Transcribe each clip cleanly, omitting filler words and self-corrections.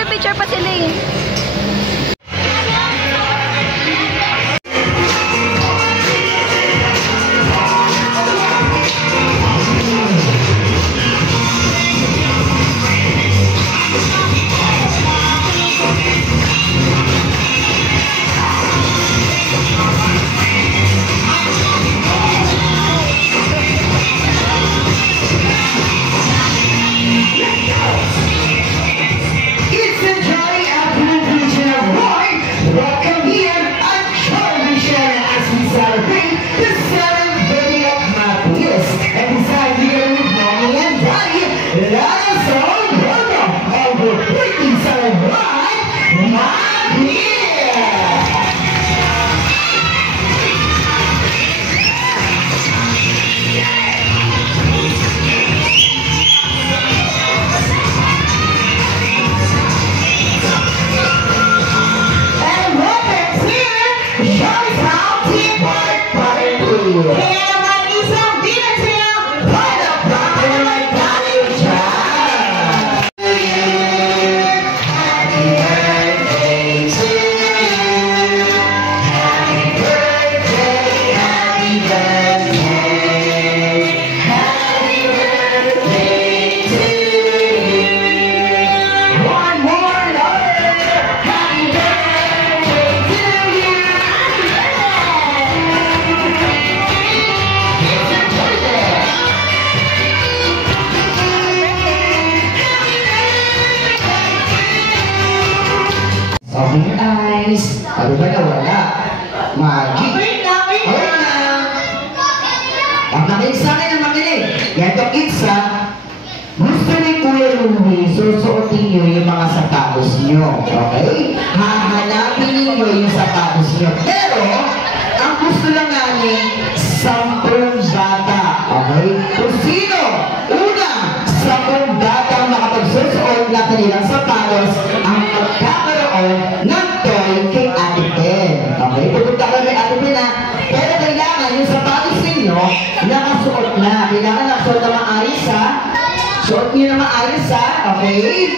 nagpe-picture pa sila eh. Eyes, ano ba na wala? Magic. Wait na. Ang nakinig sa akin ang makinig. Ganito kids ha. Gusto ni Kuya Ruby, susuotin nyo yung mga sapatos nyo. Okay? Hahanapin nyo yung sapatos nyo. Pero, ang gusto lang namin, 10 bata. Okay? Kung sino, una, 10 bata makapagsusuot na kanilang sapatos, ang magkakaroon ng toy kay Ate Pen. Okay? Pupunta ka kay Ate Pen na, pero kailangan yung sapatos ninyo nakasuot na. Kailangan nakasuot na maayos ha. Suot nyo na maayos ha. Okay?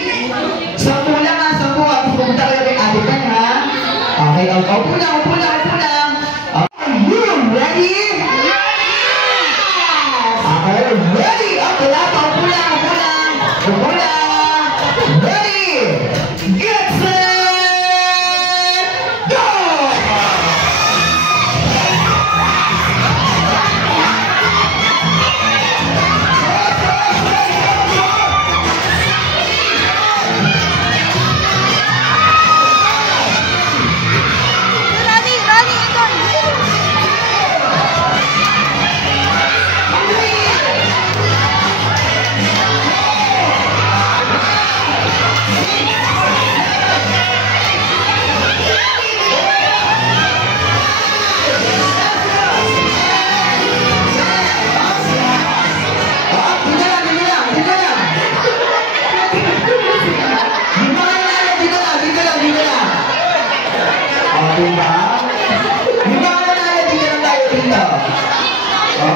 10 lang ha. 10 ha. Pupunta kayo kay Ate Pen ha. Okay? Upo lang. Are you ready? Okay, ready? Okay lang. Upo lang. Ready? Get set! Go!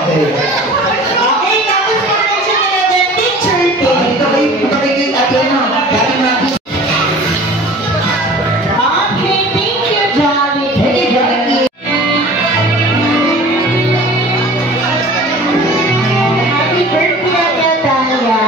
Okay, tapos na siya ng picture. Ito kayo natin, no? Okay, thank you, Johnny. Hey, Johnny. Happy birthday, Natalia.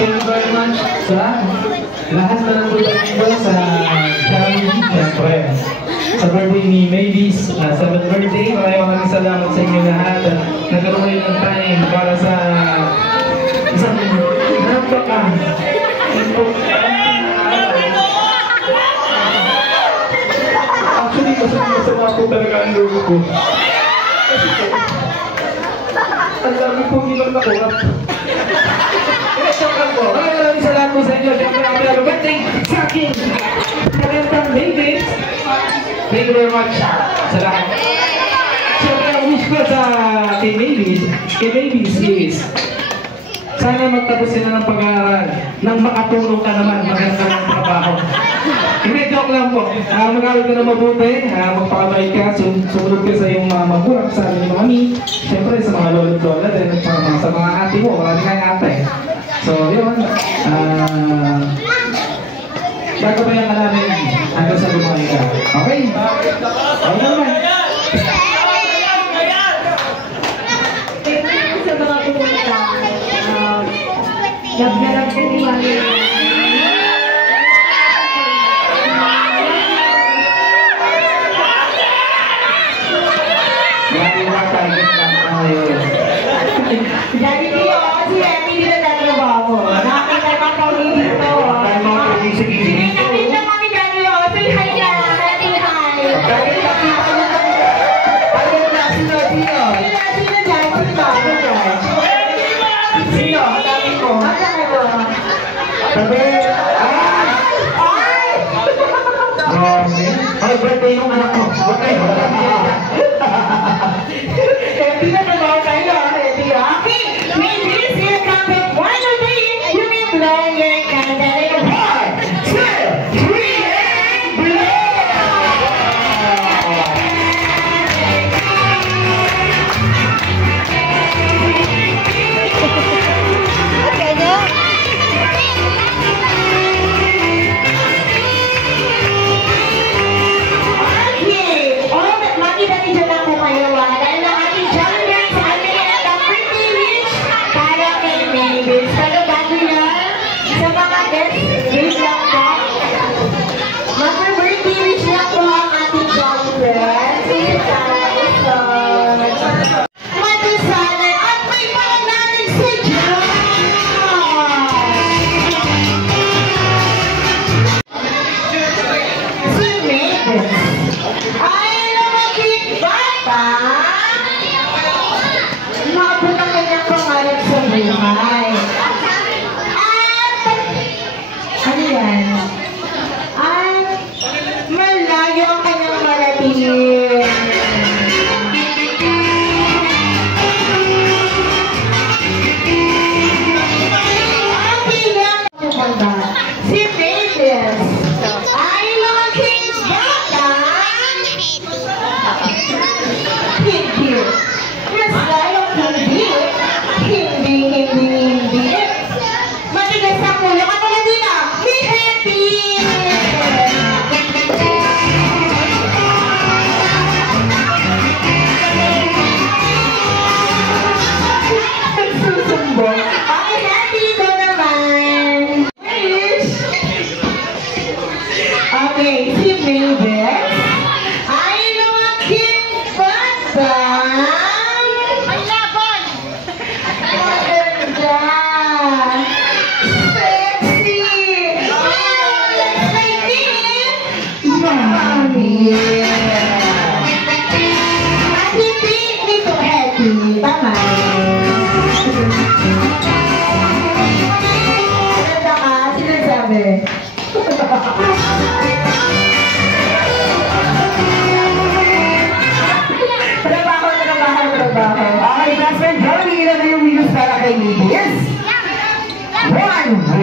Thank you very much sa lahat na nagpunta dito sa Jollibee, syempre. Sa birthday ni Mavis, 7th birthday. Maraming salamat sa inyo lahat. Nagkaroon kayo ng time para sa isang actually, masama po talaga ang loob ko. Ang dami po nilang nakuha. Maraming salamat po sa inyo. Siyempre, ang mga birthday sa akin. Magandang Mavis. Thank you very much sa lahat. Siyempre, ang wish ko sa kay Mavis is sana magtapos sila ng pag-aaral nang makatulong ka naman maganda ng trabaho. Hindi, joke lang po. Mag-aaral ka na mabuti, magpakabait ka, sumunod ka sa iyong mga magulang, sa aming mami, siyempre sa mga lolo at lola din, at sa mga ate mo, marami kayong ate. So, yun. Bago pa yung namin hanggang sa lumaki ka. Okay? Okay naman. Sa mga pumunta, nagdarap po kami. Jadi dia si Emily na nagtrabaho. Nakita ka kami dito. Hindi na kami ganyo. Say hi ka. Say hi. Ano na sino? Sino dyan? Sino? Hanapin ko. Sabi, ay, birthday yung anak ko. Okay. Happy na trabaho kayo. Happy. Maybe here comes the final day. You may blow your candle. 1, 2, 3, and blow! Okay. All that makita niyo lang po kayo. Dahil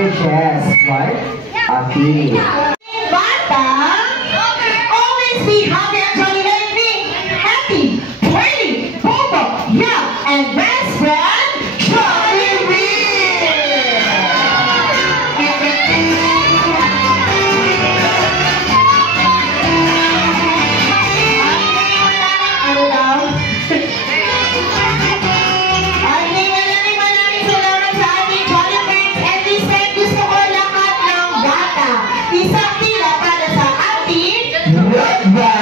gorgeous. What? Okay. Bata, always be happy and jolly like me. Happy, pretty, bobo, young, and best friend, Jolly Maraming salamat sa ating Jolly Friends and this time gusto ko lahat ng bata isang tila para sa ating What?